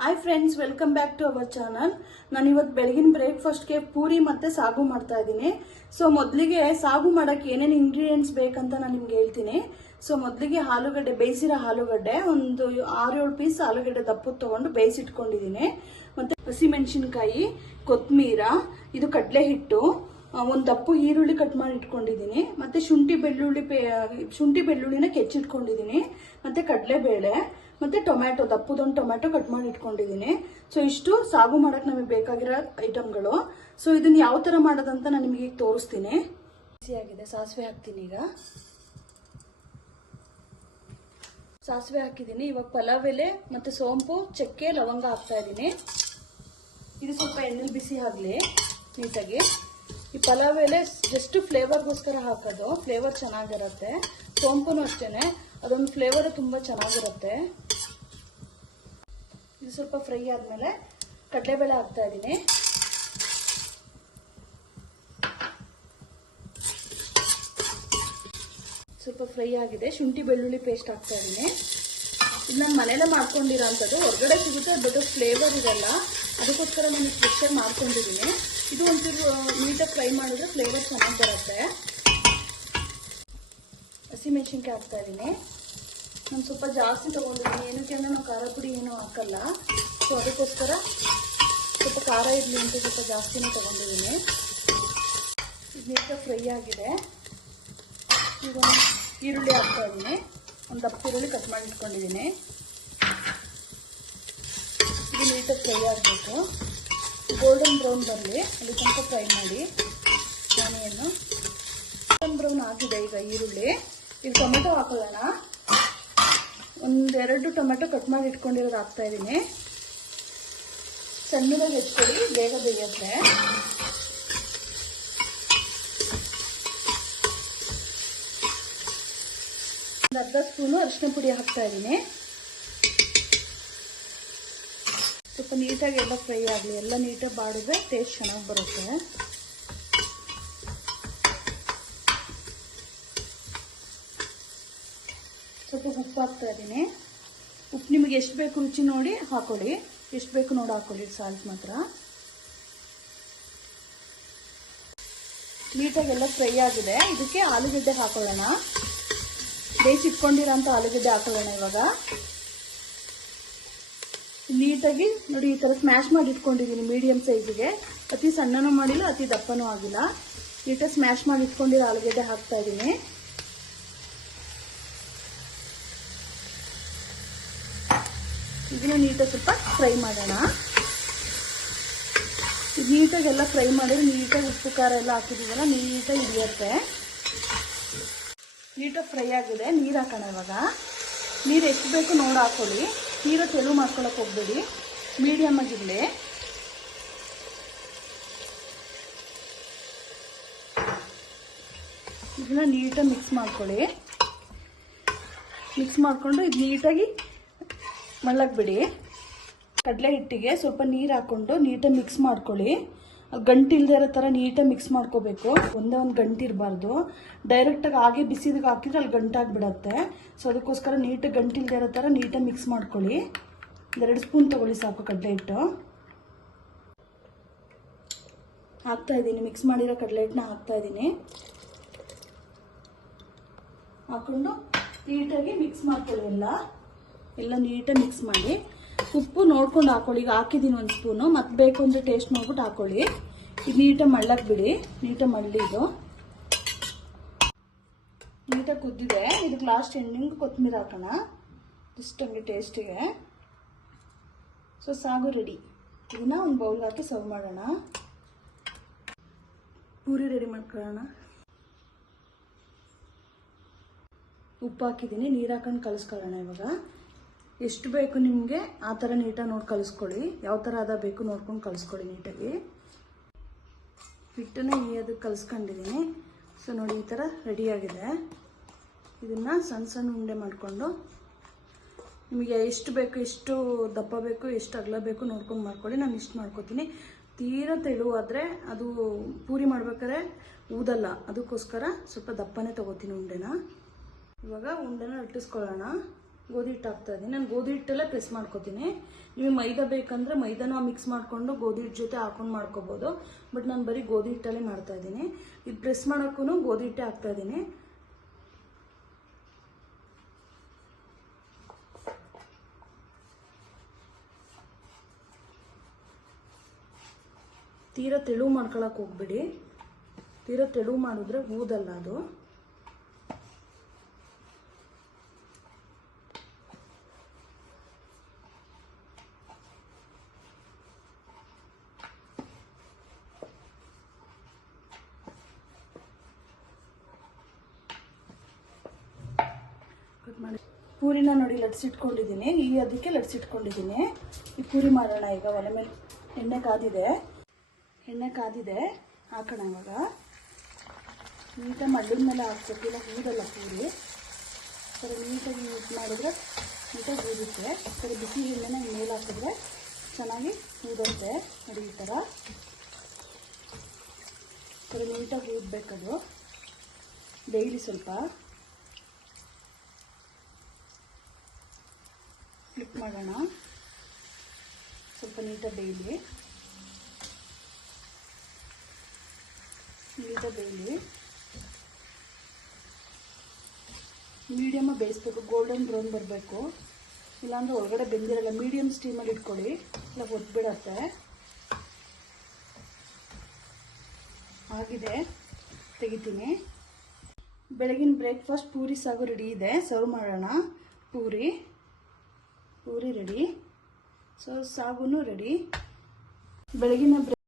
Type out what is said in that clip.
Hi friends, welcome back to our channel. ನಾನು ಇವತ್ತು ಬೆಳಗಿನ ಬ್ರೇಕ್ಫಾಸ್ಟ್ಗೆ ಪೂರಿ ಮತ್ತೆ ಸಾಗು ಮಾಡ್ತಾ ಇದ್ದೀನಿ. ಸೊ ಮೊದಲಿಗೆ ಸಾಗು ಮಾಡಕ್ಕೆ ಏನೇನು ಇಂಗ್ರೀಡಿಯೆಂಟ್ಸ್ ಬೇಕಂತ ನಾನು ನಿಮ್ಗೆ ಹೇಳ್ತೀನಿ. ಸೊ ಮೊದಲಿಗೆ ಆಲೂಗಡ್ಡೆ, ಬೇಯಿಸಿರೋ ಆಲೂಗಡ್ಡೆ ಒಂದು 6-7 ಪೀಸ್ ಆಲೂಗಡ್ಡೆ ದಪ್ಪದ್ದು ತಗೊಂಡು ಬೇಯಿಸಿಟ್ಕೊಂಡಿದ್ದೀನಿ. ಮತ್ತೆ ಹಸಿಮೆಣಸಿನ್ಕಾಯಿ, ಕೊತ್ತಂಬರ, ಇದು ಕಡಲೆ ಹಿಟ್ಟು, ಒಂದು ದಪ್ಪು ಈರುಳ್ಳಿ ಕಟ್ ಮಾಡಿ ಇಟ್ಕೊಂಡಿದ್ದೀನಿ. ಮತ್ತೆ ಶುಂಠಿ ಬೆಳ್ಳುಳ್ಳಿನ ಕೆಚ್ಚಿಟ್ಕೊಂಡಿದ್ದೀನಿ. ಮತ್ತೆ ಕಡಲೆಬೇಳೆ, ಮತ್ತೆ ಟೊಮ್ಯಾಟೊ, ದಪ್ಪದೊಂದು ಟೊಮ್ಯಾಟೊ ಕಟ್ ಮಾಡಿ ಇಟ್ಕೊಂಡಿದ್ದೀನಿ. ಸೊ ಇಷ್ಟು ಸಾಗು ಮಾಡಕ್ ನಮಗೆ ಬೇಕಾಗಿರೋ ಐಟಮ್ಗಳು. ಸೊ ಇದನ್ನ ಯಾವ ತರ ಮಾಡೋದಂತ ನಾನು ನಿಮಗೆ ಈಗ ತೋರಿಸ್ತೀನಿ. ಬಿಸಿಯಾಗಿದೆ, ಸಾಸಿವೆ ಹಾಕ್ತೀನಿ. ಈಗ ಸಾಸಿವೆ ಹಾಕಿದ್ದೀನಿ. ಇವಾಗ ಪಲಾವ್ ಎಲೆ ಮತ್ತೆ ಸೋಂಪು, ಚಕ್ಕೆ, ಲವಂಗ ಹಾಕ್ತಾ ಇದ್ದೀನಿ. ಇದು ಸ್ವಲ್ಪ ಎಣ್ಣೆಲಿ ಬಿಸಿ ಆಗಲಿ ನೀಟಾಗಿ. ಈ ಪಲಾವ್ ಎಲೆ ಜಸ್ಟ್ ಫ್ಲೇವರ್ಗೋಸ್ಕರ ಹಾಕೋದು, ಫ್ಲೇವರ್ ಚೆನ್ನಾಗಿರುತ್ತೆ. ಸೋಂಪುನು ಅಷ್ಟೇನೆ, ಅದೊಂದು ಫ್ಲೇವರ್ ತುಂಬಾ ಚೆನ್ನಾಗಿರುತ್ತೆ. ಇದು ಸ್ವಲ್ಪ ಫ್ರೈ ಆದ್ಮೇಲೆ ಕಡಲೆಬೇಳೆ ಹಾಕ್ತಾ ಇದ್ದೀನಿ. ಸ್ವಲ್ಪ ಫ್ರೈ ಆಗಿದೆ. ಶುಂಠಿ ಬೆಳ್ಳುಳ್ಳಿ ಪೇಸ್ಟ್ ಹಾಕ್ತಾ ಇದ್ದೀನಿ. ಇದು ನಾನು ಮನೇಲೆ ಮಾಡ್ಕೊಂಡಿರೋ ಅಂಥದ್ದು, ಹೊರಗಡೆ ಸಿಗುತ್ತೆ ಬಟ್ ಫ್ಲೇವರ್ ಇರಲ್ಲ, ಅದಕ್ಕೋಸ್ಕರ ನಾನು ಫ್ರೆಶರ್ ಮಾಡ್ಕೊಂಡಿದ್ದೀನಿ. ಇದು ಒಂಚೂರು ನೀಟಾಗಿ ಫ್ರೈ ಮಾಡಿದ್ರೆ ಫ್ಲೇವರ್ ಚೆನ್ನಾಗಿ ಬರುತ್ತೆ. ಹಸಿಮೆಣಸಿನ್ಕಾಯಿ ಹಾಕ್ತಾ ಇದ್ದೀನಿ. ನಾನು ಸ್ವಲ್ಪ ಜಾಸ್ತಿ ತೊಗೊಂಡಿದ್ದೀನಿ, ಏನಕ್ಕೆ ಅಂದರೆ ನಾವು ಖಾರ ಪುಡಿ ಏನೂ ಹಾಕಲ್ಲ. ಸೊ ಅದಕ್ಕೋಸ್ಕರ ಸ್ವಲ್ಪ ಖಾರ ಇರಲಿ ಅಂತ ಸ್ವಲ್ಪ ಜಾಸ್ತಿನೇ ತೊಗೊಂಡಿದ್ದೀನಿ. ಇದು ನೀಟಾಗಿ ಫ್ರೈ ಆಗಿದೆ. ಈಗ ಈರುಳ್ಳಿ ಹಾಕ್ತಾ ಇದ್ದೀನಿ. ಒಂದು ದಪ್ಪ ಈರುಳ್ಳಿ ಕಟ್ ಮಾಡಿ ಇಟ್ಕೊಂಡಿದ್ದೀನಿ. ಇದು ನೀಟಾಗಿ ಫ್ರೈ ಆಗಬೇಕು, ಗೋಲ್ಡನ್ ಬ್ರೌನ್ ಬರಲಿ, ಅಲ್ಲಿ ತನಕ ಫ್ರೈ ಮಾಡಿ. ಆನಿಯನ್ನು ಗೋಲ್ಡನ್ ಬ್ರೌನ್ ಆಗಿದೆ ಈಗ ಈರುಳ್ಳಿ. ಈಗ ಟೊಮೆಟೊ ಹಾಕೊಳ್ಳೋಣ. 1-2 ಟೊಮೆಟೊ ಕಟ್ ಮಾಡಿ ಇಟ್ಕೊಂಡಿರೋದು ಹಾಕ್ತಾ ಇದ್ದೀನಿ. ಸಣ್ಣದಾಗಿ ಹೆಚ್ಕೊಳ್ಳಿ, ಬೇಗ ಬೇಯುತ್ತೆ. ಒಂದು ಅರ್ಧ ಸ್ಪೂನು ಅರಿಶಿನ ಪುಡಿ ಹಾಕ್ತಾ ಇದ್ದೀನಿ. ಸ್ವಲ್ಪ ನೀಟಾಗಿ ಎಲ್ಲ ಫ್ರೈ ಆಗಲಿ, ಎಲ್ಲ ನೀಟಾಗಿ ಬಾಡಿದ್ರೆ ಟೇಸ್ಟ್ ಚೆನ್ನಾಗಿ ಬರುತ್ತೆ. ಸ್ವಲ್ಪ ಉಪ್ಪು ಹಾಕ್ತಾ ಇದ್ದೀನಿ. ಉಪ್ಪು ನಿಮಗೆ ಎಷ್ಟು ಬೇಕು ರುಚಿ ನೋಡಿ ಹಾಕೊಳ್ಳಿ, ಎಷ್ಟು ಬೇಕು ನೋಡಿ ಹಾಕೊಳ್ಳಿ. ಸಾಲ್ಟ್ ಮಾತ್ರ ನೀಟಾಗಿ ಎಲ್ಲ ಫ್ರೈ ಆಗಿದೆ. ಇದಕ್ಕೆ ಆಲೂಗಡ್ಡೆ ಹಾಕೊಳ್ಳೋಣ. ಬೇಯಿಸಿಟ್ಕೊಂಡಿರೋಂಥ ಆಲೂಗಡ್ಡೆ ಹಾಕೊಳ್ಳೋಣ. ಇವಾಗ ನೀಟಾಗಿ ನೋಡಿ, ಈ ಥರ ಸ್ಮ್ಯಾಶ್ ಮಾಡಿ ಇಟ್ಕೊಂಡಿದ್ದೀನಿ ಮೀಡಿಯಂ ಸೈಜಿಗೆ. ಅತಿ ಸಣ್ಣನೂ ಮಾಡಿಲ್ಲ, ಅತಿ ದಪ್ಪನೂ ಆಗಿಲ್ಲ. ನೀಟಾಗಿ ಸ್ಮ್ಯಾಶ್ ಮಾಡಿ ಇಟ್ಕೊಂಡಿರೋ ಆಲೂಗಡ್ಡೆ ಹಾಕ್ತಾ ಇದ್ದೀನಿ. ಇದನ್ನ ನೀಟಾಗಿ ಸ್ವಲ್ಪ ಫ್ರೈ ಮಾಡೋಣ. ಇದು ನೀಟಾಗೆಲ್ಲ ಫ್ರೈ ಮಾಡಿದ್ರೆ ನೀಟಾಗಿ ಉಪ್ಪು ಖಾರ ಎಲ್ಲ ಹಾಕಿದ್ದೀವಲ್ಲ, ನೀಟಾಗಿ ಹಿಡಿಯುತ್ತೆ. ನೀಟಾಗಿ ಫ್ರೈ ಆಗಿದೆ. ನೀರು ಹಾಕೋಣ. ಇವಾಗ ನೀರು ಎಷ್ಟು ಬೇಕು ನೋಡಿ ಹಾಕೊಳ್ಳಿ. ನೀರು ತೆಳು ಮಾಡ್ಕೊಳಕ್ಕೆ ಹೋಗ್ಬೇಡಿ, ಮೀಡಿಯಮ್ ಆಗಿರಲಿ. ಇದನ್ನ ನೀಟಾಗಿ ಮಿಕ್ಸ್ ಮಾಡ್ಕೊಳ್ಳಿ. ಮಿಕ್ಸ್ ಮಾಡಿಕೊಂಡು ಇದು ನೀಟಾಗಿ ಮಳ್ಳಕ್ಕೆ ಬಿಡಿ. ಕಡಲೆ ಹಿಟ್ಟಿಗೆ ಸ್ವಲ್ಪ ನೀರು ಹಾಕ್ಕೊಂಡು ನೀಟಾಗಿ ಮಿಕ್ಸ್ ಮಾಡ್ಕೊಳ್ಳಿ. ಗಂಟಿಲ್ದೇ ಇರೋ ಥರ ನೀಟಾಗಿ ಮಿಕ್ಸ್ ಮಾಡ್ಕೋಬೇಕು. ಒಂದೇ ಒಂದು ಗಂಟು ಇರಬಾರ್ದು. ಡೈರೆಕ್ಟಾಗಿ ಹಾಗೆ ಬಿಸಿದಾಗ ಹಾಕಿದ್ರೆ ಅಲ್ಲಿ ಗಂಟಾಗಿಬಿಡತ್ತೆ. ಸೊ ಅದಕ್ಕೋಸ್ಕರ ನೀಟಾಗಿ ಗಂಟಿಲ್ದೇ ಇರೋ ಥರ ನೀಟಾಗಿ ಮಿಕ್ಸ್ ಮಾಡ್ಕೊಳ್ಳಿ. 2 ಸ್ಪೂನ್ ತೊಗೊಳ್ಳಿ ಸಾಕು ಕಡಲೆ ಹಿಟ್ಟು. ಹಾಕ್ತಾಯಿದ್ದೀನಿ, ಮಿಕ್ಸ್ ಮಾಡಿರೋ ಕಡಲೆ ಹಿಟ್ಟನ್ನ ಹಾಕ್ತಾಯಿದ್ದೀನಿ. ಹಾಕ್ಕೊಂಡು ನೀಟಾಗಿ ಮಿಕ್ಸ್ ಮಾಡ್ಕೊಳ್ಳಿ. ಎಲ್ಲ ನೀಟಾಗಿ ಮಿಕ್ಸ್ ಮಾಡಿ. ಉಪ್ಪು ನೋಡ್ಕೊಂಡು ಹಾಕೊಳ್ಳಿ. ಈಗ ಹಾಕಿದ್ದೀನಿ 1 ಸ್ಪೂನು, ಮತ್ತೆ ಬೇಕು ಅಂದರೆ ಟೇಸ್ಟ್ ನೋಡ್ಬಿಟ್ಟು ಹಾಕೊಳ್ಳಿ. ಇದು ನೀಟಾಗಿ ಮಳ್ಳಕ್ಕೆ ಬಿಡಿ. ನೀಟಾಗಿ ಮಳ್ಳಿ. ಇದು ನೀಟಾಗಿ ಕುದ್ದಿದೆ. ಇದಕ್ಕೆ ಲಾಸ್ಟ್ ಎಂಡಿಂಗ್ ಕೊತ್ತಂಬರಿ ಹಾಕೋಣ, ಇಷ್ಟು ಹಂಗೆ ಟೇಸ್ಟಿಗೆ. ಸೊ ಸಾಗು ರೆಡಿ. ಇದನ್ನ ಒಂದು ಬೌಲ್ಗೆ ಹಾಕಿ ಸರ್ವ್ ಮಾಡೋಣ. ಪೂರಿ ರೆಡಿ ಮಾಡ್ಕೊಳ್ಳೋಣ. ಉಪ್ಪು ಹಾಕಿದ್ದೀನಿ, ನೀರು ಹಾಕೊಂಡು ಕಲಿಸ್ಕೊಳ್ಳೋಣ. ಇವಾಗ ಎಷ್ಟು ಬೇಕು ನಿಮಗೆ ಆ ಥರ ನೀಟಾಗಿ ನೋಡಿ ಕಲಿಸ್ಕೊಳ್ಳಿ. ಯಾವ ಥರ ಅದ ಬೇಕು ನೋಡ್ಕೊಂಡು ಕಲಿಸ್ಕೊಳ್ಳಿ ನೀಟಾಗಿ. ಹಿಟ್ಟನ್ನ ಅದಕ್ಕೆ ಕಲಿಸ್ಕೊಂಡಿದ್ದೀನಿ. ಸೊ ನೋಡಿ, ಈ ಥರ ರೆಡಿಯಾಗಿದೆ. ಇದನ್ನು ಸಣ್ಣ ಸಣ್ಣ ಉಂಡೆ ಮಾಡಿಕೊಂಡು ನಿಮಗೆ ಎಷ್ಟು ಬೇಕು, ಎಷ್ಟು ದಪ್ಪ ಬೇಕು, ಎಷ್ಟು ಅಗಲ ಬೇಕು ನೋಡ್ಕೊಂಡು ಮಾಡ್ಕೊಳ್ಳಿ. ನಾನು ಇಷ್ಟು ಮಾಡ್ಕೊತೀನಿ. ತೀರಾ ತೆಳುವಾದರೆ ಅದು ಪೂರಿ ಮಾಡ್ಬೇಕಾದ್ರೆ ಊದಲ್ಲ, ಅದಕ್ಕೋಸ್ಕರ ಸ್ವಲ್ಪ ದಪ್ಪನೇ ತೊಗೋತೀನಿ ಉಂಡೆನ. ಇವಾಗ ಉಂಡೆನ ಲಟ್ಟಿಸ್ಕೊಳ್ಳೋಣ. ಗೋಧಿ ಹಿಟ್ಟು ಹಾಕ್ತಾ ಇದ್ದೀನಿ. ನಾನು ಗೋಧಿ ಹಿಟ್ಟಲ್ಲೇ ಪ್ರೆಸ್ ಮಾಡ್ಕೊತೀನಿ. ನಿಮಗೆ ಮೈದಾ ಬೇಕಂದ್ರೆ ಮೈದಾನ ಮಿಕ್ಸ್ ಮಾಡಿಕೊಂಡು ಗೋಧಿ ಹಿಟ್ಟು ಜೊತೆ ಹಾಕೊಂಡು ಮಾಡ್ಕೋಬೋದು. ಬಟ್ ನಾನು ಬರೀ ಗೋಧಿ ಹಿಟ್ಟಲ್ಲೇ ಮಾಡ್ತಾ ಇದ್ದೀನಿ. ಇದು ಪ್ರೆಸ್ ಮಾಡೋಕ್ಕೂ ಗೋಧಿ ಹಿಟ್ಟೆ ಹಾಕ್ತಾ ಇದ್ದೀನಿ. ತೀರಾ ತೆಳು ಮಾಡ್ಕೊಳಕ್ಕೆ ಹೋಗ್ಬಿಡಿ. ತೀರಾ ತೆಳು ಮಾಡಿದ್ರೆ ಊದಲ್ಲ ಅದು. ಪೂರಿನ ನೋಡಿ ಲಟ್ಸಿಟ್ಕೊಂಡಿದ್ದೀನಿ. ಅದಕ್ಕೆ ಲಟ್ಸಿಟ್ಕೊಂಡಿದ್ದೀನಿ. ಈ ಪೂರಿ ಮಾಡೋಣ ಈಗ. ಒಲೆ ಮೇಲೆ ಎಣ್ಣೆ ಕಾದಿದೆ. ಹಾಕೋಣ ಇವಾಗ. ನೀಟಾಗಿ ಮಡ್ಲಿನ ಮೇಲೆ ಹಾಕ್ಬೇಕಿಲ್ಲ, ಊದಲ್ಲ ಪೂರಿ. ಸರಿ ನೀಟಾಗಿ ಯೂಸ್ ಮಾಡಿದ್ರೆ ನೀಟಾಗಿ ಊದುತ್ತೆ. ಸರಿ ಬಿಸಿ ಎಣ್ಣೆನ ಮೇಲೆ ಹಾಕಿದ್ರೆ ಚೆನ್ನಾಗಿ ಊದುತ್ತೆ ನೋಡಿ. ಈ ಥರ ಸರಿ ನೀಟಾಗಿ ಊದಬೇಕದು. ಡೈಲಿ ಸ್ವಲ್ಪ ಫ್ಲಿಪ್ ಮಾಡೋಣ. ಸ್ವಲ್ಪ ನೀಟಾಗಿ ಬೇಯಲಿ. ಮೀಡಿಯಮ್ ಬೇಯಿಸ್ಬೇಕು. ಗೋಲ್ಡನ್ ಬ್ರೌನ್ ಬರಬೇಕು. ಇಲ್ಲಾಂದ್ರೆ ಒಳಗಡೆ ಬೆಂದಿರಲ್ಲ. ಮೀಡಿಯಮ್ ಸ್ಟೀಮಲ್ಲಿ ಇಟ್ಕೊಳ್ಳಿ, ಇಲ್ಲ ಹೊತ್ಬಿಡತ್ತೆ. ಆಗಿದೆ, ತೆಗಿತೀನಿ. ಬೆಳಗಿನ ಬ್ರೇಕ್ಫಾಸ್ಟ್ ಪೂರಿ ಸಾಗು ರೆಡಿ ಇದೆ. ಸರ್ವ್ ಮಾಡೋಣ. ಪೂರಿ ರೆಡಿ. ಸೊ ಸಾಗುನು ರೆಡಿ. ಬೆಳಗಿನ